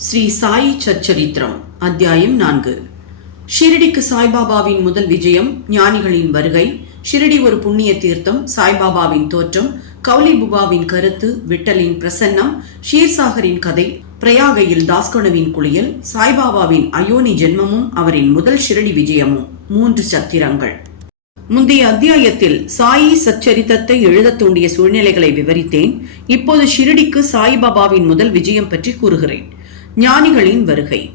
ஸ்ரீ சாயி சச்சரித்திரம் அத்தியாயம் நான்கு. ஷிரடிக்கு சாய்பாபாவின் முதல் விஜயம் ஞானிகளின் வருகை. ஷிரடி ஒரு புண்ணிய தீர்த்தம் சாய்பாபாவின் தோற்றம் கௌலி புபாவின் கருத்து விட்டலின் பிரசன்னம் ஷீர்சாகரின் கதை பிரயாகையில் தாஸ்கணுவின் குளியல் சாய்பாபாவின் அயோனி ஜென்மமும் அவரின் முதல் ஷிரடி விஜயமும். மூன்று சத்திரங்கள். முந்தைய அத்தியாயத்தில் சாயி சச்சரித்தத்தை எழுதத் தூண்டிய சூழ்நிலைகளை விவரித்தேன். இப்போது ஷிரடிக்கு சாய்பாபாவின் முதல் விஜயம் பற்றி கூறுகிறேன். ஞானிகளின் வருகை.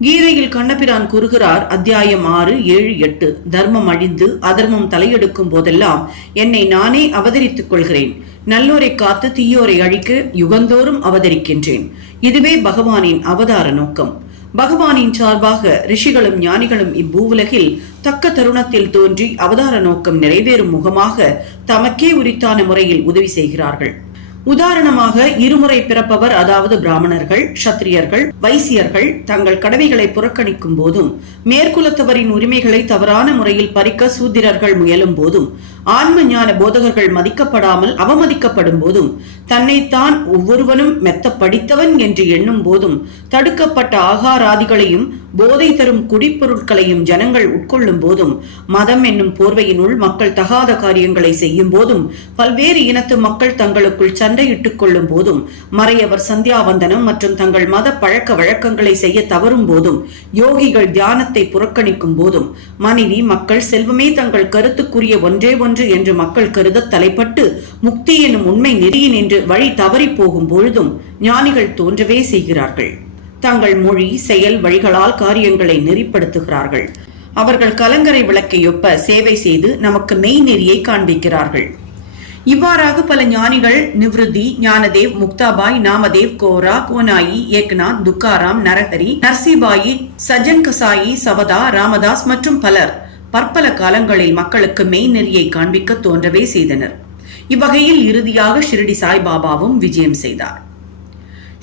கீதையில் கண்ணபிரான் கூறுகிறார் அத்தியாயம் ஆறு ஏழு எட்டு. தர்மம் அழிந்து அதர்மம் தலையெடுக்கும் போதெல்லாம் என்னை நானே அவதரித்துக் கொள்கிறேன். நல்லோரை காத்து தீயோரை அழிக்க யுகந்தோறும் அவதரிக்கின்றேன். இதுவே பகவானின் அவதார நோக்கம். பகவானின் சார்பாக ரிஷிகளும் ஞானிகளும் இப்பூவுலகில் தக்க தருணத்தில் தோன்றி அவதார நோக்கம் நிறைவேறும் முகமாக தமக்கே உரித்தான முறையில் உதவி செய்கிறார்கள். உதாரணமாக இருமுறை பிறப்பவர் அதாவது பிராமணர்கள் சத்திரியர்கள் வைசியர்கள் தங்கள் கடமைகளை புறக்கணிக்கும் போதும் மேற்குலத்தவரின் உரிமைகளை தவறான முறையில் பறிக்க சூத்திரர்கள் முயலும் போதும் ஆன்ம ஞான போதகர்கள் மதிக்கப்படாமல் அவமதிக்கப்படும் போதும் தன்னைத்தான் ஒவ்வொருவனும் மெத்த படித்தவன் என்று எண்ணும் போதும் தடுக்கப்பட்ட ஆகாராதிகளையும் போதை தரும் குடிப்பொருட்களையும் ஜனங்கள் உட்கொள்ளும் போதும் மதம் என்னும் போர்வையினுள் மக்கள் தகாத காரியங்களை செய்யும் போதும் பல்வேறு இனத்து மக்கள் தங்களுக்குள் சண்டையிட்டுக் கொள்ளும் போதும் மறையவர் சந்தியாவந்தனம் மற்றும் தங்கள் மத பழக்க வழக்கங்களை செய்ய தவறும் போதும் யோகிகள் தியானத்தை புறக்கணிக்கும் போதும் மனைவி மக்கள் செல்வமே தங்கள் கருத்துக்குரிய ஒன்றே ஒன்று ஒன்று என்று மக்கள் கருத தலைப்பட்டு முக்தி எனும் உண்மை நெறியின் நின்று வழி தவறி போகும் பொழுதும் ஞானிகள் தோன்றவே செய்கிறார்கள். தங்கள் மொழி செயல் வழிகளால் காரியங்களை நெறிப்படுத்துகிறார்கள். அவர்கள் கலங்கரை விளக்கையொப்ப சேவை செய்து நமக்கு மெய் நெறியை காண்பிக்கிறார்கள். இவ்வாறாக பல ஞானிகள் நிவ்ருதி ஞானதேவ் முக்தாபாய் நாமதேவ் கோரா கோனாயி ஏக்நாத் துக்காராம் நரஹரி நர்சிபாயி சஜன் கசாயி சவதா ராமதாஸ் மற்றும் பலர் பற்பல காலங்களில் மக்களுக்கு மெய் நெறியை காண்பிக்க தோன்றவே செய்தனர். இவ்வகையில் இறுதியாக ஷிரடி சாய்பாபாவும் விஜயம் செய்தார்.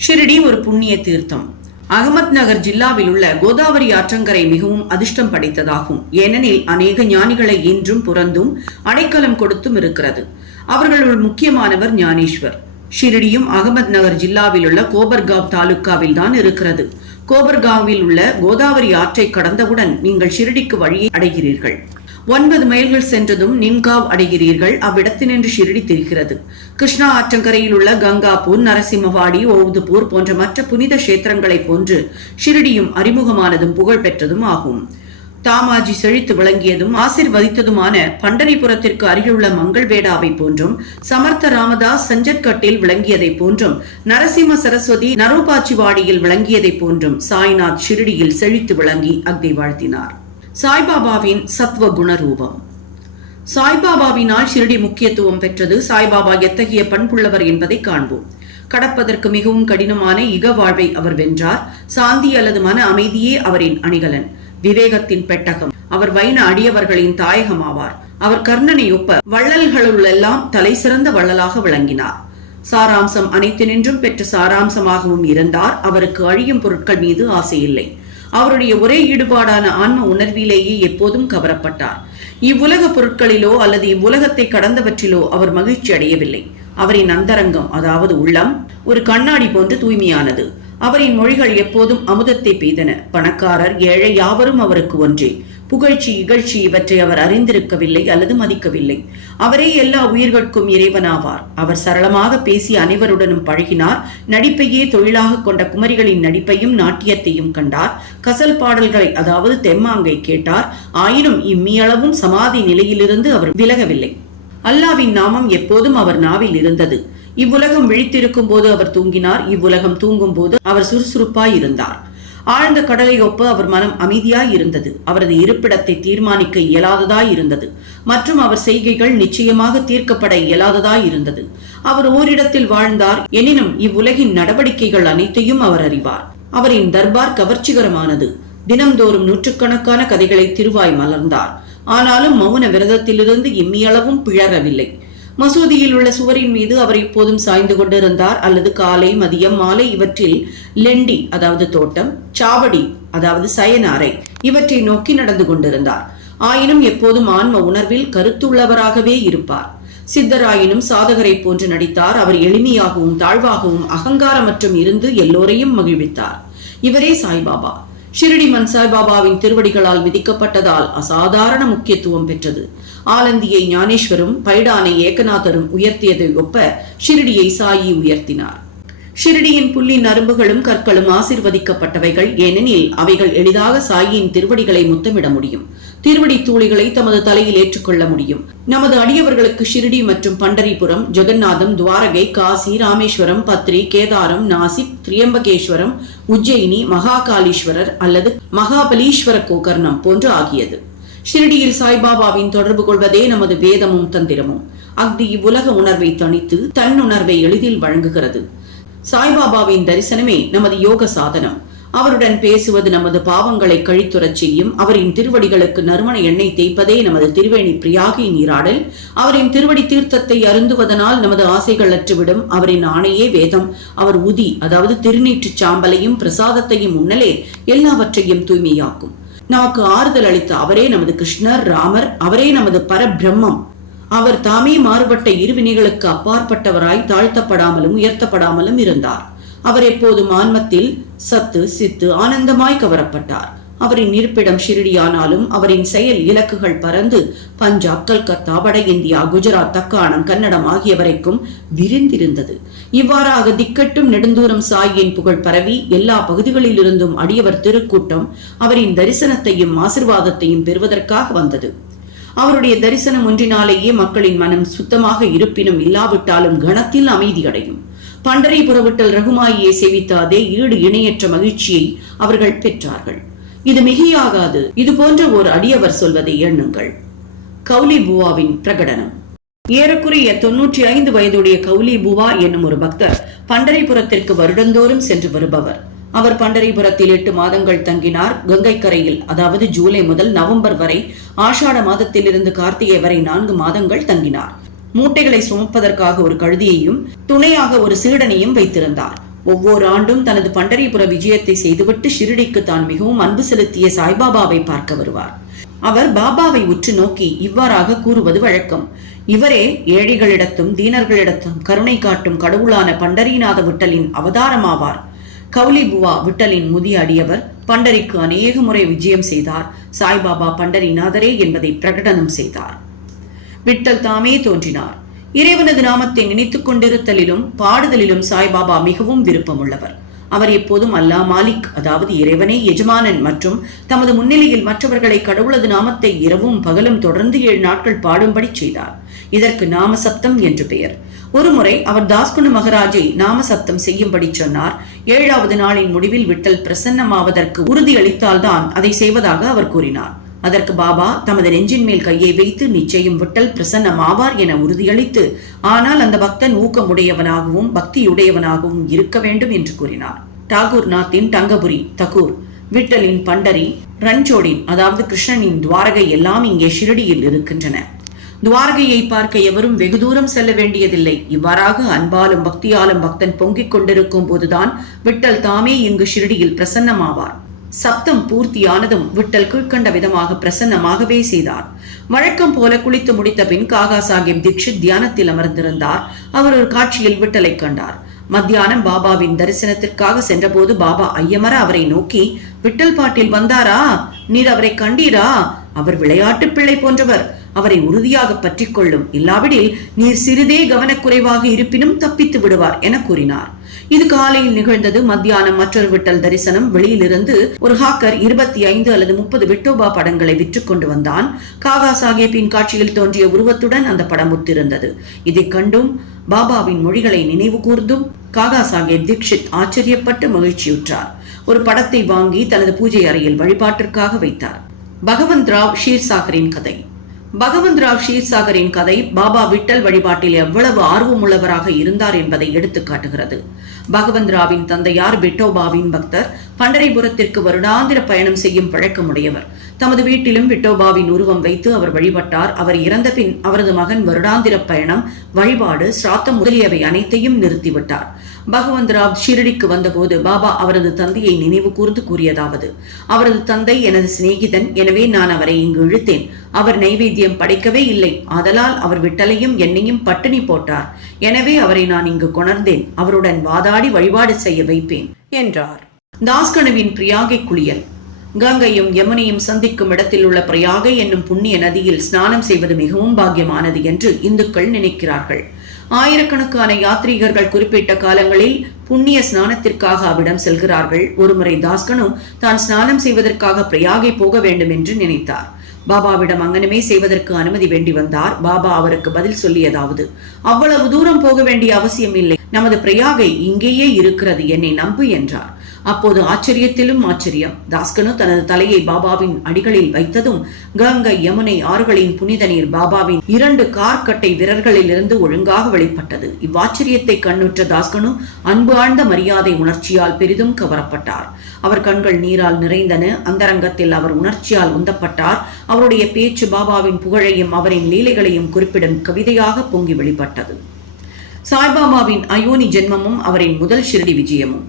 ஷிரடி ஒரு புண்ணிய தீர்த்தம். அகமத் நகர் ஜில்லாவில் உள்ள கோதாவரி ஆற்றங்கரை மிகவும் அதிர்ஷ்டம் படைத்ததாகும். ஏனெனில் அநேக ஞானிகளை இன்றும் புறந்தும் அடைக்கலம் கொடுத்தும் இருக்கிறது. அவர்களுள் முக்கியமானவர் ஞானேஸ்வர். ஷிரடியும் அகமத் நகர் ஜில்லாவில் உள்ள கோபர்காவ் தாலுக்காவில் தான் இருக்கிறது. கோபர்காவில் உள்ள கோதாவரி ஆற்றை கடந்தவுடன் நீங்கள் ஷிரடிக்கு வழியை அடைகிறீர்கள். ஒன்பது மைல்கள் சென்றதும் நிம்காவ் அடைகிறீர்கள். அவ்விடத்தினின்று ஷிரடி தெரிகிறது. கிருஷ்ணா ஆற்றங்கரையில் உள்ள கங்காபூர் நரசிம்மவாடி ஓவுதுபூர் போன்ற மற்ற புனித கஷேத்திரங்களைப் போன்று ஷிரடியும் அறிமுகமானதும் புகழ் பெற்றதும் ஆகும். தாமாஜி செழித்து விளங்கியதும் ஆசிர்வதித்ததுமான பண்டரிபுரத்திற்கு அருகிலுள்ள மங்கள்வேடாவை போன்றும் சமர்த்த ராமதாஸ் செஞ்சற்கட்டில் விளங்கியதைப் போன்றும் நரசிம்ம சரஸ்வதி நரோபாச்சிவாடியில் விளங்கியதைப் போன்றும் சாய்நாத் ஷிரடியில் செழித்து விளங்கி அக்தி வாழ்த்தினார். சாய்பாபாவின் சத்வ குணரூபம் சாய்பாபாவினால் ஷிரடி முக்கியத்துவம் பெற்றது சாய்பாபா எத்தகைய பண்புள்ளவர் என்பதை காண்போம். கடப்பதற்கு மிகவும் கடினமான இக வாழ்வை அவர் வென்றார். சாந்தி அல்லது மன அமைதியே அவரின் அணிகலன். விவேகத்தின் பெட்டகம். அவர் வைண அடியவர்களின் தாயகம் ஆவார் அவர் கர்ணனை ஒப்ப வள்ளல்களுள்ளெல்லாம் தலை சிறந்த வள்ளலாக விளங்கினார். சாராம்சம் அனைத்து நின்றும் பெற்ற சாராம்சமாகவும் இருந்தார். அவருக்கு அழியும் பொருட்கள் மீது ஆசை இல்லை அவருடைய ஒரே ஈடுபாடான ஆன்ம உணர்விலேயே எப்போதும் கவரப்பட்டார். இவ்வுலக பொருட்களிலோ அல்லது இவ்வுலகத்தை கடந்தவற்றிலோ அவர் மகிழ்ச்சி அடையவில்லை. அவரின் அந்தரங்கம் அதாவது உள்ளம் ஒரு கண்ணாடி போன்று தூய்மையானது. அவரின் மொழிகள் எப்போதும் அமுதத்தை பெய்தன. பணக்காரர் ஏழை யாவரும் அவருக்கு ஒன்றே. புகழ்ச்சி இகழ்ச்சி இவற்றை அவர் அறிந்திருக்கவில்லை அல்லது மதிக்கவில்லை. அவரே எல்லா உயிர்களுக்கும் இறைவனாவார். அவர் சரளமாக பேசி அனைவருடனும் பழகினார். நடிப்பையே தொழிலாக கொண்ட குமரிகளின் நடிப்பையும் நாட்டியத்தையும் கண்டார். கசல் பாடல்களை அதாவது தெம்மாங்கை கேட்டார். ஆயினும் இம்மியளவும் சமாதி நிலையிலிருந்து அவர் விலகவில்லை. அல்லாவின் நாமம் எப்போதும் அவர் நாவில் இருந்தது. இவ்வுலகம் விழித்திருக்கும் போது அவர் தூங்கினார். இவ்வுலகம் தூங்கும் போது அவர் சுறுசுறுப்பாய் இருந்தார். ஆழ்ந்த கடலை ஒப்ப அவர் மனம் அமைதியாய் இருந்தது. அவரது இருப்பிடத்தை தீர்மானிக்க இயலாததாய் இருந்தது. மற்றும் அவர் செய்கைகள் நிச்சயமாக தீர்க்கப்பட இயலாததாய் இருந்தது. அவர் ஓரிடத்தில் வாழ்ந்தார். எனினும் இவ்வுலகின் நடவடிக்கைகள் அனைத்தையும் அவர் அறிவார். அவரின் தர்பார் கவர்ச்சிகரமானது. தினம்தோறும் நூற்றுக்கணக்கான கதைகளை திருவாய் மலர்ந்தார். ஆனாலும் மௌன விரதத்திலிருந்து இம்மியளவும் பிழறவில்லை மசூதியில் உள்ள சுவரின் மீது அவர் இப்போதும் சாய்ந்து கொண்டிருந்தார். அல்லது காலை மதியம் மாலை இவற்றில் லெண்டி அதாவது தோட்டம் சாவடி அதாவது சயனாரை இவற்றை நோக்கி நடந்து கொண்டிருந்தார். ஆயினும் எப்போதும் ஆன்ம உணர்வில் கருத்துள்ளவராகவே இருப்பார். சித்தராயினும் சாதகரை போன்று நடித்தார். அவர் எளிமையாகவும் தாழ்வாகவும் அகங்காரமற்றும் இருந்து எல்லோரையும் மகிழ்வித்தார். இவரே சாய்பாபா. ஷிரடி மன்சாய் சாய்பாபாவின் திருவடிகளால் விதிக்கப்பட்டதால் அசாதாரண முக்கியத்துவம் பெற்றது. ஆலந்தியை ஞானேஸ்வரும் பைடானை ஏகநாதரும் உயர்த்தியதை ஒப்ப ஷிரடியை சாயி உயர்த்தினார். ஷிரடியின் புள்ளி நரம்புகளும் கற்களும் ஆசிர்வதிக்கப்பட்டவைகள். ஏனெனில் அவைகள் எளிதாக சாயியின் திருவடிகளை முத்தமிட முடியும். திருவடி தூளிகளை தமது தலையில் ஏற்றுக்கொள்ள முடியும். நமது அடியவர்களுக்கு ஷிரடி மற்றும் பண்டரிபுரம் ஜெகநாதம் துவாரகை காசி ராமேஸ்வரம் பத்ரி கேதாரம் நாசிக் திரியம்பகேஸ்வரம் உஜ்ஜயினி மகாகாலீஸ்வரர் அல்லது மகாபலீஸ்வர கோகர்ணம் போன்று ஆகியது. ஷிரடியில் சாய்பாபாவின் தொடர்பு கொள்வதே நமது வேதமும் தந்திரமும். அஃது இவ்வுலக உணர்வை தணித்து தன்னுணர்வை எளிதில் வழங்குகிறது. சாய்பாபாவின் தரிசனமே நமது யோக சாதனம். அவருடன் பேசுவது நமது பாவங்களை கழித்துறச் செய்யும் அவரின் திருவடிகளுக்கு நறுமண எண்ணெய் தேய்ப்பதே நமது திருவேணி பிரியாகி நீராடல். அவரின் திருவடி தீர்த்தத்தை அருந்துவதனால் நமது ஆசைகள் அற்றுவிடும். அவரின் ஆணையே வேதம். அவர் உதி அதாவது திருநீற்றுச் சாம்பலையும் பிரசாதத்தையும் உண்ணலே எல்லாவற்றையும் தூய்மையாக்கும். நமக்கு ஆறுதல் அளித்த அவரே நமது கிருஷ்ணர் ராமர் அவரே நமது பரபிரம்மம். அவர் தாமே மாறுபட்ட இருவினைகளுக்கு அப்பாற்பட்டவராய் தாழ்த்தப்படாமலும் உயர்த்தப்படாமலும் இருந்தார். அவர் எப்போதும் ஆன்மத்தில் சத்து சித்து ஆனந்தமாய் கவரப்பட்டார். அவரின் இருப்பிடம் ஷிரடியானாலும் அவரின் செயல் இலக்குகள் பறந்து பஞ்சாப் கல்கத்தா வட இந்தியா குஜராத் தக்காணம் கன்னடம் ஆகியவரைக்கும் விரிந்திருந்தது. இவ்வாறாக திக்கட்டும் நெடுந்தூரம் சாயின் புகழ் பரவி எல்லா பகுதிகளிலிருந்தும் அடியவர் திருக்கூட்டம் அவரின் தரிசனத்தையும் ஆசிர்வாதத்தையும் பெறுவதற்காக வந்தது. அவருடைய தரிசனம் ஒன்றினாலேயே மக்களின் மனம் சுத்தமாக இருப்பினும் இல்லாவிட்டாலும் கணத்தில் அமைதியடையும் பண்டரை புறவிட்டல் ரகுமாயியை சேவித்த அதே ஈடு இணையற்ற மகிழ்ச்சியை அவர்கள் பெற்றார்கள். இது மிகையாகாது. இது போன்ற ஒரு அடியவர் சொல்வதை எண்ணுங்கள். கௌலி புவாவின் பிரகடனம். ஏறக்குறைய தொன்னூற்றி ஐந்து வயதுடைய கௌலி புவா என்னும் ஒரு பக்தர் பண்டரைபுரத்திற்கு வருடந்தோறும் சென்று வருபவர். அவர் பண்டரிபுரத்தில் எட்டு மாதங்கள் தங்கினார். கங்கை கரையில் அதாவது ஜூலை முதல் நவம்பர் வரை ஆஷாட மாதத்திலிருந்து கார்த்திகை வரை நான்கு மாதங்கள் தங்கினார். மூட்டைகளை சுமப்பதற்காக ஒரு கழுதியையும் துணையாக ஒரு சீடனையும் வைத்திருந்தார். ஒவ்வொரு ஆண்டும் தனது பண்டரிபுர விஜயத்தை செய்துவிட்டு ஷிரடிக்கு தான் மிகவும் அன்பு செலுத்திய சாய்பாபாவை பார்க்க வருவார். அவர் பாபாவை உற்று நோக்கி இவ்வாறாக கூறுவது வழக்கம். இவரே ஏழைகளிடத்தும் தீனர்களிடத்தும் கருணை காட்டும் கடவுளான பண்டரிநாத விட்டலின் அவதாரமாவார். கவுலிபுவா விட்டலின் முதிய அடியவர். பண்டரிக்கு அநேக முறை விஜயம் செய்தார். சாய்பாபா பண்டரிநாதரே என்பதை பிரகடனம் செய்தார். விட்டல் தாமே தோன்றினார். இறைவனது நாமத்தை நினைத்துக் கொண்டிருத்தலிலும் பாடுதலிலும் சாய்பாபா மிகவும் விருப்பமுள்ளவர். அவர் எப்போதும் அல்லா மாலிக் அதாவது இறைவனே எஜமானன் மற்றும் தமது முன்னிலையில் மற்றவர்களை கடவுளது நாமத்தை இரவும் பகலும் தொடர்ந்து ஏழு நாட்கள் பாடும்படி செய்தார். இதற்கு நாம சப்தம் என்று பெயர். ஒருமுறை அவர் தாஸ்குனு மகராஜை நாம சப்தம் செய்யும்படி சொன்னார். ஏழாவது நாளின் முடிவில் விட்டல் பிரசன்னமாவதற்கு உறுதி அளித்தால்தான் அதை செய்வதாக அவர் கூறினார். அதற்கு பாபா தமது நெஞ்சின் மேல் கையை வைத்து நிச்சயம் விட்டல் பிரசன்னம் ஆவார் என உறுதியளித்து ஆனால் அந்த பக்தன் ஊக்கமுடையவனாகவும் பக்தியுடையவனாகவும் இருக்க வேண்டும் என்று கூறினார். டாகூர் நாத்தின் டங்கபுரி தகூர் விட்டலின் பண்டரி ரஞ்சோடின் அதாவது கிருஷ்ணனின் துவாரகை எல்லாம் இங்கே ஷிரடியில் இருக்கின்றன. துவாரகையை பார்க்க எவரும் வெகு தூரம் செல்ல வேண்டியதில்லை. இவ்வாறாக அன்பாலும் பக்தியாலும் பக்தன் பொங்கிக் கொண்டிருக்கும் போதுதான் விட்டல் தாமே இங்கு ஷிரடியில் பிரசன்னமாவார். சப்தம் பூர்த்தியானதும் விட்டல் கீழ்கண்ட விதமாக பிரசன்னமாகவே செய்தார். வழக்கம் போல குளித்து முடித்த பின் காகா சாஹிப் தீக்ஷித் தியானத்தில் அமர்ந்திருந்தார். அவர் ஒரு காட்சியில் விட்டலை கண்டார். மத்தியானம் பாபாவின் தரிசனத்திற்காக சென்றபோது பாபா ஐயமர அவரை நோக்கி விட்டல் பாட்டில் வந்தாரா? நீர் அவரை கண்டீரா? அவர் விளையாட்டு பிள்ளை போன்றவர். அவரை உறுதியாக பற்றிக்கொள்ளும் இல்லாவிடில் நீர் சிறிதே கவனக்குறைவாக இருப்பினும் தப்பித்து விடுவார் என கூறினார். இது காலையில் நிகழ்ந்தது. மத்தியானம் மற்றொரு விட்டல் தரிசனம். வெளியிலிருந்து ஒரு ஹாக்கர் இருபத்தி ஐந்து அல்லது முப்பது விட்டோபா படங்களை விற்று கொண்டு வந்தான். காகா சாஹேப்பின் காட்சியில் தோன்றிய உருவத்துடன் அந்த படம் ஒத்திருந்தது. இதை கண்டும் பாபாவின் மொழிகளை நினைவு கூர்ந்தும் காகா சாஹேப் தீக்ஷித் ஆச்சரியப்பட்டு மகிழ்ச்சியுற்றார். ஒரு படத்தை வாங்கி தனது பூஜை அறையில் வழிபாட்டிற்காக வைத்தார். பகவந்த் ராவ் ஷீர்சாகரின் கதை. பகவந்த் ராவ் ஷீர்சாகரின் கதை பாபா விட்டல் வழிபாட்டில் எவ்வளவு ஆர்வமுள்ளவராக இருந்தார் என்பதை எடுத்துக் காட்டுகிறது பகவந்த்ராவின் தந்தையார் விட்டோபாவின் பக்தர் பண்டரைபுரத்திற்கு வருடாந்திர பயணம் செய்யும் பழக்கமுடையவர். தமது வீட்டிலும் விட்டோபாவின் உருவம் வைத்து அவர் வழிபட்டார். அவர் இறந்த பின் அவரது மகன் வருடாந்திர பயணம் வழிபாடு சிராத்தம் முதலியவை அனைத்தையும் நிறுத்திவிட்டார். பகவந்த்ராவ் ஷிரடிக்கு வந்தபோது பாபா அவரது தந்தையை நினைவு கூர்ந்து கூறியதாவது அவரது தந்தை எனது சிநேகிதன் எனவே நான் அவரை இங்கு இழுத்தேன். அவர் நைவேத்தியம் படைக்கவே இல்லை. ஆதலால் அவர் விட்டலையும் என்னையும் பட்டினி போட்டார். எனவே அவரை நான் இங்கு கொணர்ந்தேன். அவருடன் வாதாடி பாடி வழிபாடு செய்ய வைப்பேன் என்றார். தாஸ்கனுவின் பிரியாகை குளியல். கங்கையும் யமுனையும் சந்திக்கும் இடத்தில் உள்ள பிரயாகை என்னும் புண்ணிய நதியில் ஸ்நானம் செய்வது மிகவும் பாக்கியமானது என்று இந்துக்கள் நினைக்கிறார்கள். ஆயிரக்கணக்கான யாத்ரீகர்கள் குறிப்பிட்ட காலங்களில் புண்ணிய ஸ்நானத்திற்காக அவ்விடம் செல்கிறார்கள். ஒருமுறை தாஸ்கனு தான் ஸ்நானம் செய்வதற்காக பிரயாகை போக வேண்டும் என்று நினைத்தார். பாபாவிடம் அங்கனமே செய்வதற்கு அனுமதி வேண்டி வந்தார். பாபா அவருக்கு பதில் சொல்லியதாவது அவ்வளவு தூரம் போக வேண்டிய அவசியம் இல்லை. நமது பிரயாகை இங்கேயே இருக்கிறது என்னை நம்பு என்றார். அப்போது ஆச்சரியத்திலும் ஆச்சரியம். தாஸ்கனு தனது தலையை பாபாவின் அடிகளில் வைத்ததும் கங்கை யமுனை ஆறுகளின் புனித நீர் பாபாவின் இரண்டு கார்கட்டை விரல்களிலிருந்து ஒழுங்காக வெளிப்பட்டது. இவ்வாச்சரியத்தை கண்ணுற்ற தாஸ்கனு அன்பு ஆழ்ந்த மரியாதை உணர்ச்சியால் பெரிதும் கவரப்பட்டார். அவர் கண்கள் நீரால் நிறைந்தன. அந்தரங்கத்தில் அவர் உணர்ச்சியால் உந்தப்பட்டார். அவருடைய பேச்சு பாபாவின் புகழையும் அவரின் லீலைகளையும் குறிப்பிடும் கவிதையாக பொங்கி வெளிப்பட்டது. சாய்பாபாவின் அயோனி ஜென்மமும் அவரின் முதல் ஷிரடி விஜயமும்.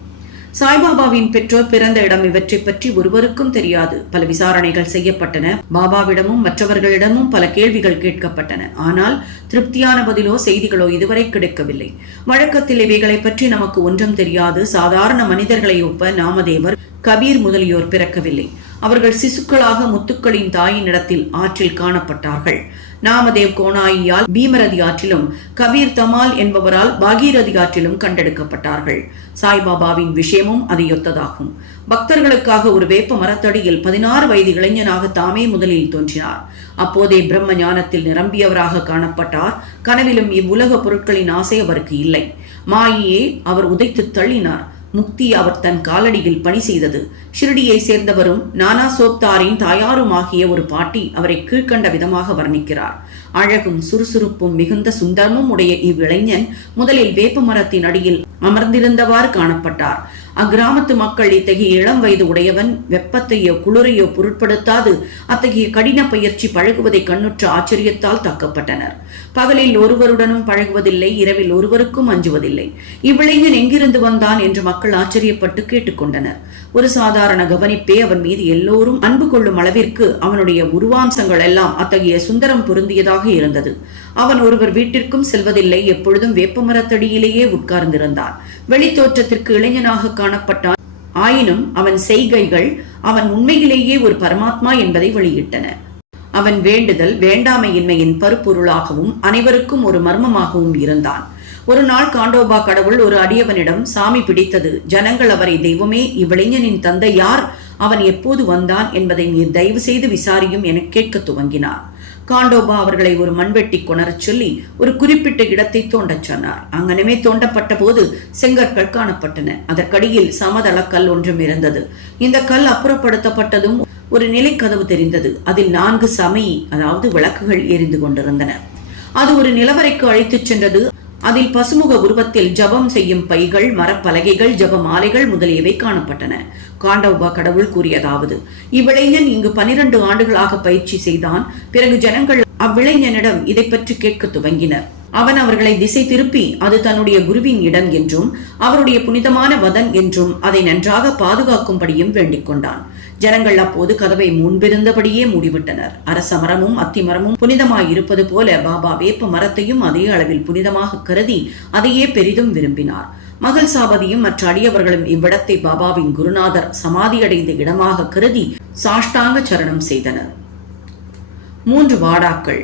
சாய்பாபாவின் பெற்றோர் பிறந்த இடம் இவற்றை பற்றி ஒருவருக்கும் தெரியாது. பல விசாரணைகள் செய்யப்பட்டன. பாபாவிடமும் மற்றவர்களிடமும் பல கேள்விகள் கேட்கப்பட்டன. ஆனால் திருப்தியான பதிலோ செய்திகளோ இதுவரை கிடைக்கவில்லை. வழக்கத்தில் இவைகளை பற்றி நமக்கு ஒன்றும் தெரியாது. சாதாரண மனிதர்களை ஒப்ப நாமதேவர் கபீர் முதலியோர் பிறக்கவில்லை. அவர்கள் சிசுக்களாக முத்துக்களின் தாயின் இடத்தில் ஆற்றில் காணப்பட்டார்கள். நாமதேவ் கோனாயியால் பீமரதி ஆற்றிலும் கபீர் தமால் என்பவரால் பாகீரதி ஆற்றிலும் கண்டெடுக்கப்பட்டார்கள். சாய்பாபாவின் விஷயமும் அதையொத்ததாகும். பக்தர்களுக்காக ஒரு வேப்ப மரத்தடியில் பதினாறு வயது இளைஞனாக தாமே முதலில் தோன்றினார். அப்போதே பிரம்ம ஞானத்தில் நிரம்பியவராக காணப்பட்டார். கனவிலும் இவ்வுலக பொருட்களின் ஆசை அவருக்கு இல்லை. மாயையே அவர் உதைத்து தள்ளினார். முக்தி அவர் தன் காலடியில் பணி செய்தது. ஷிரடியை சேர்ந்தவரும் நானா சோப்தாரின் தாயாருமாகிய ஒரு பாட்டி அவரை கீழ்கண்ட விதமாக வர்ணிக்கிறார். அழகும் சுறுசுறுப்பும் மிகுந்த சுந்தரமும் உடைய இவ்விளைஞன் முதலில் வேப்ப மரத்தின் அடியில் அமர்ந்திருந்தவாறு காணப்பட்டார். அக்கிராமத்து மக்கள் இத்தகைய இளம் வயது உடையவன் வெப்பத்தையோ குளிரையோ பொருட்படுத்தாது. அத்தகைய கடின பயிற்சி பழகுவதை கண்ணுற்ற ஆச்சரியத்தால் தாக்கப்பட்டனர். பகலில் ஒருவருடனும் பழகுவதில்லை இரவில் ஒருவருக்கும் அஞ்சுவதில்லை. இவ்விளைஞன் எங்கிருந்து வந்தான் என்று மக்கள் ஆச்சரியப்பட்டு கேட்டுக்கொண்டனர் ஒரு சாதாரண கவனிப்பே அவன் மீது எல்லோரும் அன்பு கொள்ளும் அளவிற்கு அவனுடைய உருவாம்சங்கள் எல்லாம் அத்தகைய சுந்தரம் பொருந்தியதாக இருந்தது. அவன் ஒருவர் வீட்டிற்கும் செல்வதில்லை எப்பொழுதும் வேப்பமரத்தடியிலேயே உட்கார்ந்திருந்தான். வெளித்தோற்றத்திற்கு இளைஞனாக காணப்பட்டான். ஆயினும் அவன் செய்கைகள் அவன் உண்மையிலேயே ஒரு பரமாத்மா என்பதை வெளியிட்டன. அவன் வேண்டுதல் வேண்டாமையின்மையின் பருப்பொருளாகவும் அனைவருக்கும் ஒரு மர்மமாகவும் இருந்தான். ஒரு நாள் காண்டோபா கடவுள் ஒரு அடியவனிடம் சாமி பிடித்தது ஜனங்கள் அவரை தெய்வமே இவ்விளைஞனின் தந்தை யார்? அவன் எப்போது வந்தான் என்பதை நீர் தயவு செய்து விசாரியும் என கேட்க துவங்கினார். காண்டோபா அவர்களை ஒரு மண்வெட்டி கொணரச் சொல்லி ஒரு குறிப்பிட்ட இடத்தை தோண்டச் சொன்னார். அங்கனமே தோண்டப்பட்ட போது செங்கற்கள் காணப்பட்டன. அதற்கடியில் சமதள கல் ஒன்றும் இருந்தது. இந்த கல் அப்புறப்படுத்தப்பட்டதும் ஒரு நிலைக்கதவு தெரிந்தது. அதில் நான்கு சமயி அதாவது விளக்குகள் எரிந்து கொண்டிருந்தன. அது ஒரு நிலவரைக்கு அழைத்துச் சென்றது. அதில் பசுமுக உருவத்தில் ஜபம் செய்யும் பைகள் மரப்பலகைகள் ஜப மாலைகள் முதலியவை காணப்பட்டன. காண்டவபா கடவுள் கூறியதாவது இவ்விளைஞன் இங்கு பனிரெண்டு ஆண்டுகளாக பயிற்சி செய்தான் பிறகு ஜனங்கள் அவ்விளைஞனிடம் இதை பற்றி கேட்க துவங்கினர். அவன் அவர்களை திசை திருப்பி அது தன்னுடைய குருவின் இடம் என்றும் அவருடைய புனிதமான வதன் என்றும் அதை நன்றாக பாதுகாக்கும்படியும் வேண்டிக் கொண்டான். ஜனங்கள் அப்போது கதவை முன்பிருந்தபடியே மூடிவிட்டனர். அரச மரமும் அத்தி மரமும் புனிதமாய் இருப்பது போல பாபா வேப்ப மரத்தையும் அதே அளவில் புனிதமாக கருதி அதையே பெரிதும் விரும்பினார். மகள் சாபதியும் மற்ற அடியவர்களும் இவ்விடத்தை பாபாவின் குருநாதர் சமாதியடைந்த இடமாக கருதி சாஷ்டாங்க சரணம் செய்தனர். மூன்று வாடாக்கள்.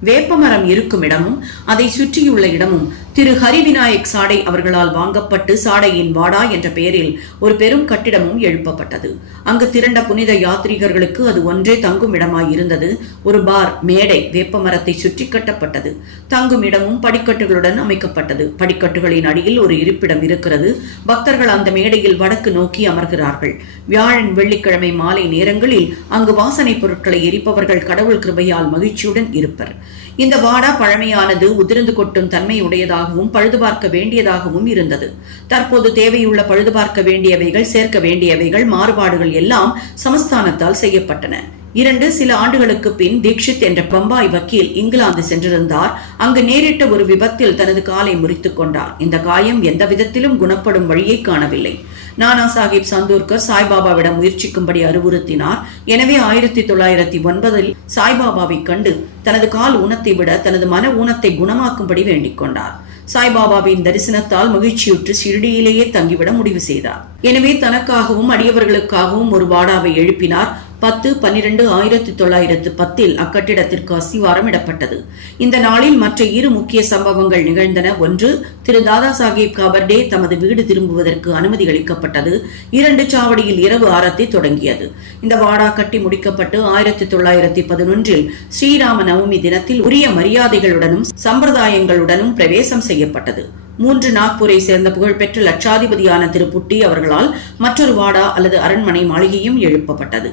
வேப்பமரம் இருக்கும் இடமும் அதை சுற்றியுள்ள இடமும் திரு ஹரிவிநாயக் சாடை அவர்களால் வாங்கப்பட்டு சாடையின் வாடா என்ற பெயரில் ஒரு பெரும் கட்டிடமும் எழுப்பப்பட்டது. அங்கு திரண்ட புனித யாத்ரீகர்களுக்கு அது ஒன்றே தங்கும் இடமாய் இருந்தது. ஒரு பார் மேடை வேப்பமரத்தை சுற்றி கட்டப்பட்டது. தங்கும் இடமும் படிக்கட்டுகளுடன் அமைக்கப்பட்டது. படிக்கட்டுகளின் அடியில் ஒரு இருப்பிடம் இருக்கிறது. பக்தர்கள் அந்த மேடையில் வடக்கு நோக்கி அமர்கிறார்கள். வியாழன் வெள்ளிக்கிழமை மாலை நேரங்களில் அங்கு வாசனை பொருட்களை எரிப்பவர்கள் கடவுள் கிருபையால் மகிழ்ச்சியுடன் இருப்பர். இந்த வாடா பழமையானது உதிர்ந்து கொட்டும் தன்மையுடையதாகவும் பழுதுபார்க்க பழுது பார்க்க வேண்டியதாகவும் இருந்தது. தற்போது தேவையுள்ள பழுது பார்க்க வேண்டியவைகள் சேர்க்க வேண்டியவைகள் மாறுபாடுகள் எல்லாம் சமஸ்தானத்தால் செய்யப்பட்டன. இரண்டு சில ஆண்டுகளுக்கு பின் தீக்ஷித் என்ற பம்பாய் வக்கீல் இங்கிலாந்து சென்றிருந்தார். அங்கு நேரிட்ட ஒரு விபத்தில் தனது காலை முறித்துக் கொண்டார். இந்த காயம் எந்த விதத்திலும் குணப்படும் வழியை காணவில்லை. நானா சாஹிப் சந்தூர்கர் சாய்பாபாவிடம் முயற்சிக்கும்படி அறிவுறுத்தினார். எனவே ஆயிரத்தி தொள்ளாயிரத்தி ஒன்பதில் சாய்பாபாவை கண்டு தனது கால் ஊனத்தை விட தனது மன ஊனத்தை குணமாக்கும்படி வேண்டிக் கொண்டார். சாய்பாபாவின் தரிசனத்தால் மகிழ்ச்சியுற்று ஷிரடியிலேயே தங்கிவிட முடிவு செய்தார். எனவே தனக்காகவும் அடியவர்களுக்காகவும் ஒரு வாடாவை எழுப்பினார். பத்து பன்னிரண்டு ஆயிரத்தி தொள்ளாயிரத்து பத்தில் அக்கட்டிடத்திற்கு அஸ்திவாரமிடப்பட்டது இந்த நாளில் மற்ற இரு முக்கிய சம்பவங்கள் நிகழ்ந்தன. ஒன்று திரு தாதா சாஹேப் காபர்டே தமது வீடு திரும்புவதற்கு அனுமதி அளிக்கப்பட்டது. இரண்டு சாவடியில் இரவு ஆரத்தி தொடங்கியது. இந்த வாடா கட்டி முடிக்கப்பட்டு ஆயிரத்தி தொள்ளாயிரத்தி பதினொன்றில் ஸ்ரீராம நவமி தினத்தில் உரிய மரியாதைகளுடனும் சம்பிரதாயங்களுடனும் பிரவேசம் செய்யப்பட்டது. மூன்று நாக்பூரை சேர்ந்த புகழ்பெற்ற லட்சாதிபதியான திரு புட்டி அவர்களால் மற்றொரு வாடா அல்லது அரண்மனை மாளிகையும் எழுப்பப்பட்டது.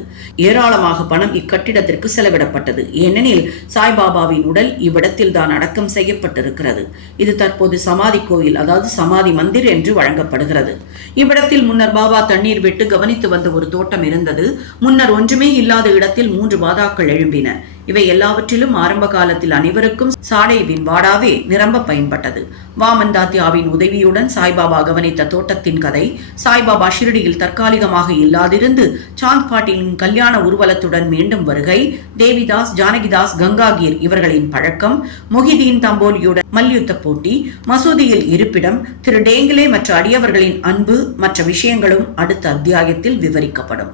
ஏராளமாக பணம் இக்கட்டிடத்திற்கு செலவிடப்பட்டது. ஏனெனில் சாய்பாபாவின் உடல் இவ்விடத்தில் தான் அடக்கம் செய்யப்பட்டிருக்கிறது. இது தற்போது சமாதி கோயில் அதாவது சமாதி மந்திர் என்று வழங்கப்படுகிறது. இவ்விடத்தில் முன்னர் பாபா தண்ணீர் விட்டு கவனித்து வந்த ஒரு தோட்டம் இருந்தது. முன்னர் ஒன்றுமே இல்லாத இடத்தில் மூன்று பாதாக்கள் எழும்பின. இவை எல்லாவற்றிலும் ஆரம்ப காலத்தில் அனைவருக்கும் சாடைவின் வாடாவே நிரம்ப பயன்பட்டது. வாமன் தாத்யாவின் உதவியுடன் சாய்பாபா கவனித்த தோட்டத்தின் கதை சாய்பாபா ஷிரடியில் தற்காலிகமாக இல்லாதிருந்து சாந்த் பாட்டிலின் கல்யாண ஊர்வலத்துடன் மீண்டும் வருகை தேவிதாஸ் ஜானகிதாஸ் கங்காகீர் இவர்களின் பழக்கம் மொஹிதீன் தம்போலியுடன் மல்யுத்த போட்டி மசூதியில் இருப்பிடம் திரு டேங்கிலே மற்ற அடியவர்களின் அன்பு மற்ற விஷயங்களும் அடுத்த அத்தியாயத்தில் விவரிக்கப்படும்.